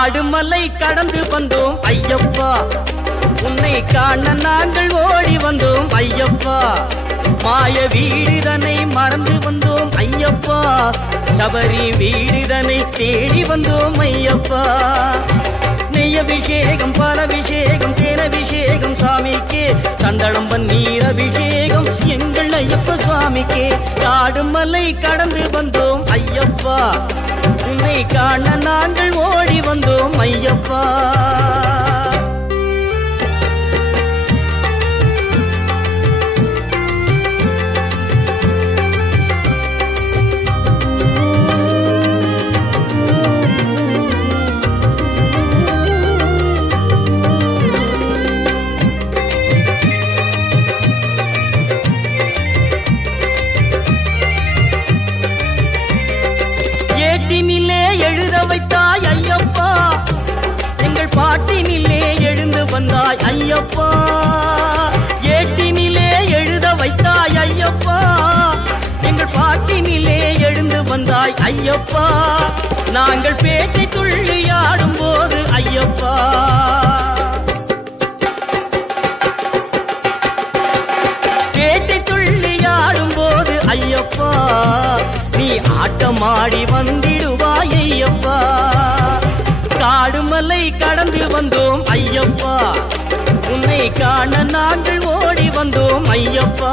காடு கடந்து வந்தோம். ஐயப்பா உன்னை காண நாங்கள் ஓடி வந்தோம். ஐயப்பா மாய வீடுதனை மறந்து வந்தோம். ஐயப்பா சபரி வீடுதனை தேடி வந்தோம். ஐயப்பா நெய் அபிஷேகம் பால் அபிஷேகம் தேன் அபிஷேகம் சாமிக்கே சந்தனம் பன்னீர் அபிஷேகம் எங்கள் ஐயப்ப சுவாமிக்கே. காடு மலை கடந்து வந்தோம் ஐயப்பா. உன்னை காண நாங்கள் ஓடி வந்தோம் ஐயப்பா. ஐயப்பா. ஏட்டினிலே எழுத வைத்தாய் ஐயப்பா. எங்கள் பாட்டினிலே எழுந்து வந்தாய் ஐயப்பா. நாங்கள் பேட்டை துள்ளி ஆடும் போது ஐயப்பா. கேட்டை துள்ளி ஆடும் போது ஐயப்பா. நீ ஆட்டமாடி வந்திடுவாய் ஐயப்பா. காடுமலை கடந்து வந்தோம் ஐயப்பா. உன்னை காண நாங்கள் ஓடி வந்தோம் ஐயப்பா.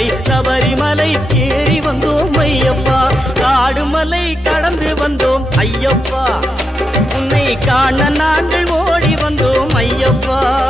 மலை சபரிமலை ஏறி வந்தோம் ஐயப்பா. காடுமலை கடந்து வந்தோம் ஐயப்பா. உன்னை காண நாங்கள் ஓடி வந்தோம் ஐயப்பா.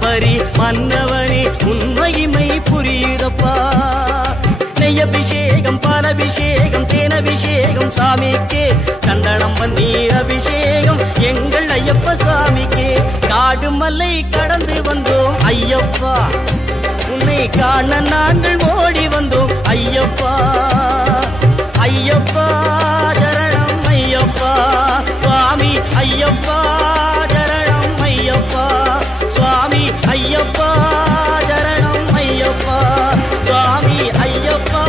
சபரி மன்னவனே உண்மையுமை புரியுதப்பா. நெய் அபிஷேகம் பால் அபிஷேகம் தேன் அபிஷேகம் சாமிக்கே. சந்தனம் நீர் அபிஷேகம் எங்கள் ஐயப்ப சாமிக்கே. காடு மலை கடந்து வந்தோம் ஐயப்பா. உன்னை காண நாங்கள் ஓடி வந்தோம் ஐயப்பா. ஐயப்பா சரணம் ஐயப்பா. சுவாமி ஐயப்பா ஐயப்பா சுவாமி ஐயப்பா சரணம் ஐயப்பா சுவாமி ஐயப்பா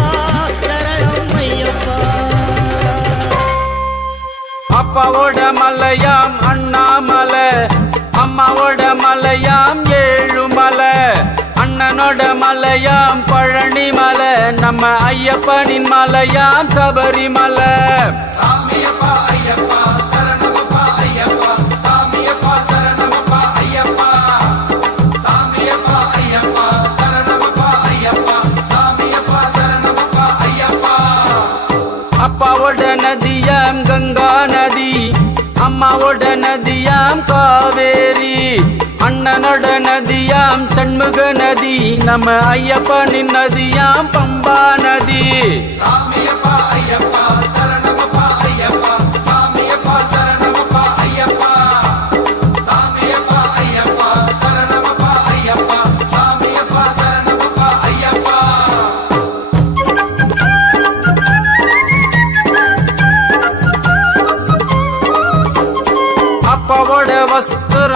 சரணம் ஐயப்பா. அப்பாவோட மலையாம் அண்ணாமலை அம்மாவோட மலையாம் ஏழுமலை அண்ணனோட மலையாம் பழனி மலை நம்ம ஐயப்பனின் மலையாம் சபரிமலை. ஐயப்பா. நதியாம் கங்கா நதி அம்மாவோட நதியாம் காவேரி. அண்ணனோட நதியாம் சண்முக நதி நம்ம ஐயப்பனின் நதியாம் பம்பா நதி. சாமியப்பா ஐயப்பா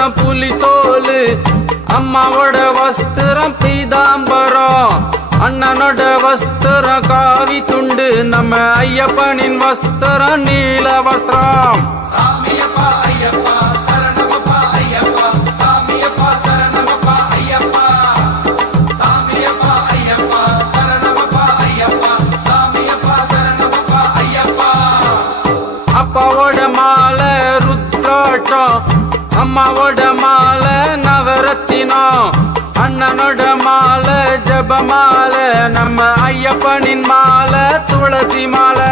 வஸ்திரம் புலி தோல் அம்மாவோட வஸ்திரம் பீதாம்பரம். அண்ணனோட வஸ்திரம் காவி துண்டு. நம்ம ஐயப்பனின் வஸ்திரம் நீல வஸ்திரம். அம்மாவோட மாலை நவரத்தினம். அண்ணனோட மாலை ஜபமாலை நம்ம ஐயப்பனின் மாலை துளசி மாலை.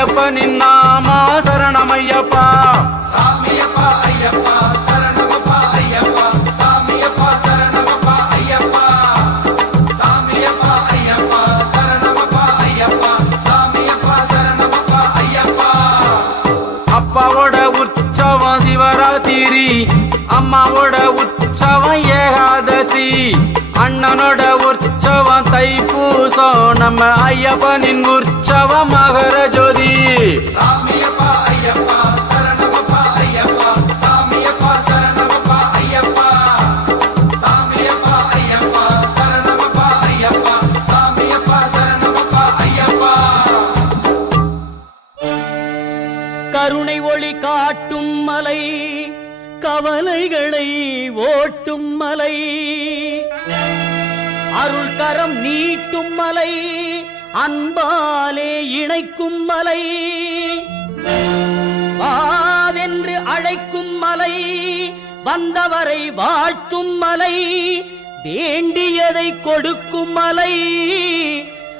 நம்ம ஐயப்பனின் அண்ணனோட உற்சவம் தைப்பூசம். நம்ம ஐயப்பனின் உற்சவம் மகர ஜோதி. கருணை ஒளி காட்டும் மலை. கவலைகளை ஓட்டும் மலை. அருள் கரம் நீட்டும் மலை அன்பாலே இணைக்கும் மலை. வாவென்று அழைக்கும் மலை வந்தவரை வாழ்த்தும் மலை. வேண்டியதை கொடுக்கும் மலை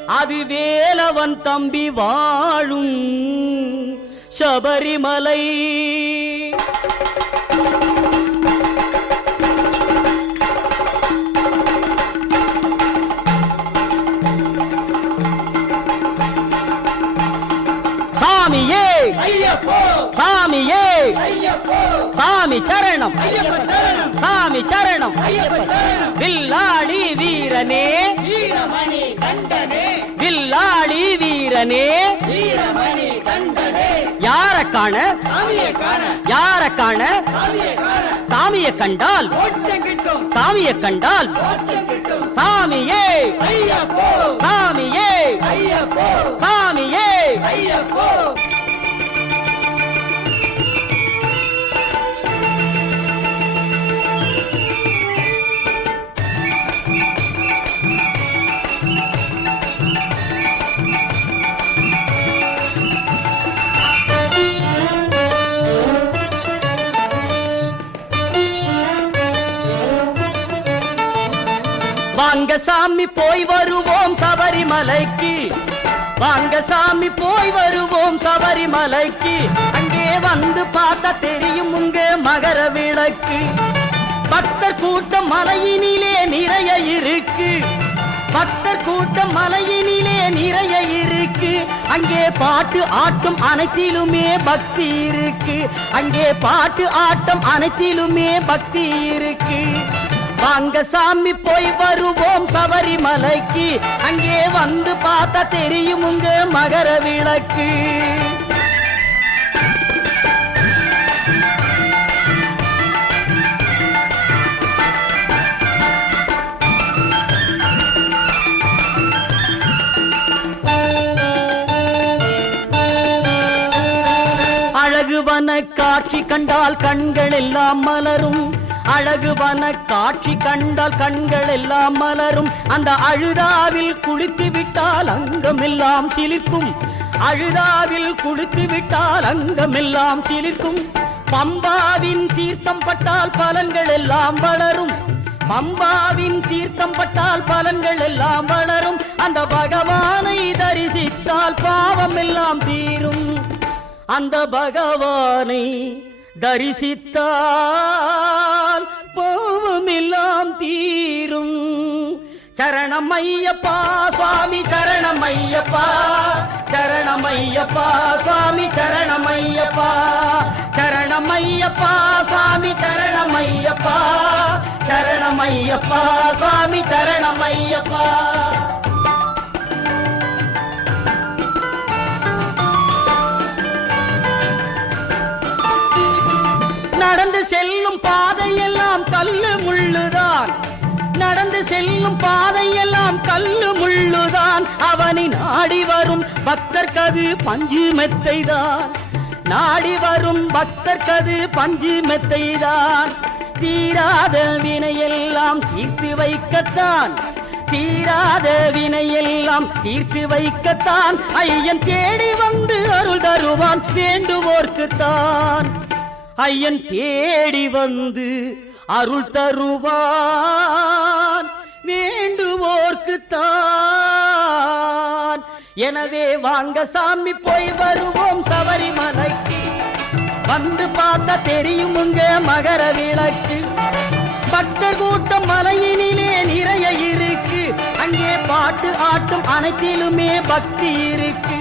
அது வேலவன் தம்பி வாழும் சபரிமலை. சரணம். சாமி சரணம். வில்லாளி வீரனே. வில்லாளி வீரனே. யார காண? யார காண? சாமிய கண்டால். சாமிய கண்டால். சாமியே. சாமியே. சாமியே. வாங்க சாமி போய் வருவோம் சபரிமலைக்கு. வாங்க சாமி போய் வருவோம் சபரிமலைக்கு. அங்கே வந்து பார்த்தா தெரியும் உங்க மகர விளக்கு. பக்தர் கூட்டம் மலையினிலே நிறைய இருக்கு. பக்தர் கூட்டம் மலையினிலே நிறைய இருக்கு. அங்கே பாட்டு ஆட்டம் அனைத்திலுமே பக்தி இருக்கு. அங்கே பாட்டு ஆட்டம் அனைத்திலுமே பக்தி இருக்கு. வாங்க சாமி போய் வருவோம் சபரிமலைக்கு. அங்கே வந்து பார்த்தா தெரியும் உங்க மகர விளக்கு. அழகுவன காட்சி கண்டால் கண்கள் எல்லாம் மலரும். அழகுவன காட்சி கண்டால் கண்கள் எல்லாம் மலரும். அந்த அழுதாவில் குளித்து விட்டால் அங்கமெல்லாம் சிலிக்கும் அழுதாவில் குளித்து விட்டால் அங்கமெல்லாம் சிலிக்கும் பம்பாவின் தீர்த்தம் பட்டால் பலன்கள் எல்லாம் வளரும். பம்பாவின் தீர்த்தம் பட்டால் பலன்கள் எல்லாம் வளரும். அந்த பகவானை தரிசித்தால் பாவம் எல்லாம் தீரும். அந்த பகவானை தரிசித்தால் பாவமெல்லாம் தீரும்? சரணமையப்பா சுவாமி சரணமையப்பா. சரணமையப்பா சுவாமி சரணமையப்பா. சரணமையப்பா சுவாமி சரணமையப்பா. சரணமையப்பா சுவாமி சரணமையப்பா. செல்லும் பாதையெல்லாம் கல்லு முள்ளுதான். அவனை நாடி வரும் பக்தர்கது பஞ்சு மெத்தைதான். நாடி வரும் பக்தர்கது பஞ்சு மெத்தைதான். தீராத வினையெல்லாம் தீர்த்து வைக்கத்தான். தீராத வினையெல்லாம் தீர்த்து வைக்கத்தான். ஐயன் தேடி வந்து அருள் தருவான் வேண்டுவோர்க்குத்தான். ஐயன் தேடி வந்து அருள் தருவான். வேண்டுவோர்க்குத்தான். எனவே வாங்க சாமி போய் வருவோம் சபரிமலைக்கு. வந்து பார்த்தா தெரியும் உங்க மகர விளக்கு. பக்தர் கூட்டம் மலையினிலே நிறைய இருக்கு. அங்கே பாட்டு ஆட்டும் அனைத்திலுமே பக்தி இருக்கு.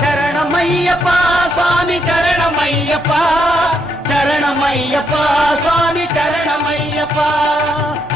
சரணமையப்பா சுவாமி சரணமையப்பா. சரணமையப்பா சுவாமி சரணமையப்பா. சரணமையப்பா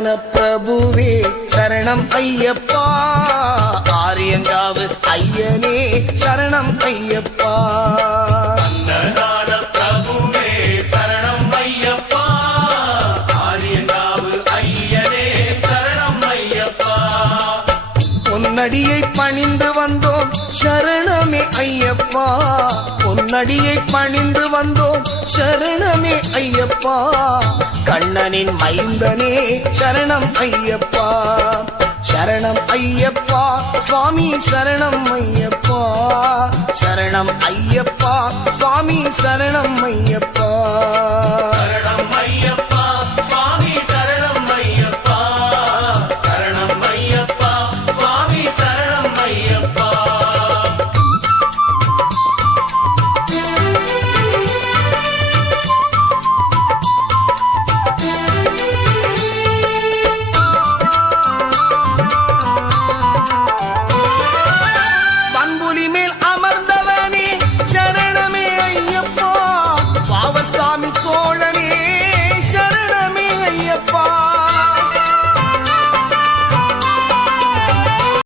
அன்னதான பிரபுவே சரணம் ஐயப்பா. ஆரியங்காவு ஐயனே சரணம் ஐயப்பா. அன்னதான பிரபுவே சரணம் ஐயப்பா. ஆரியங்காவு ஐயனே சரணம் ஐயப்பா. பொன்னடியை பணிந்து வந்தோம் சரணமே ஐயப்பா. பொன்னடியை பணிந்து வந்தோம் சரணமே ஐயப்பா. கண்ணனின் மைந்தனே சரணம் ஐயப்பா. சரணம் ஐயப்பா சுவாமி சரணம் ஐயப்பா. சரணம் ஐயப்பா சுவாமி சரணம் ஐயப்பா. சரணம்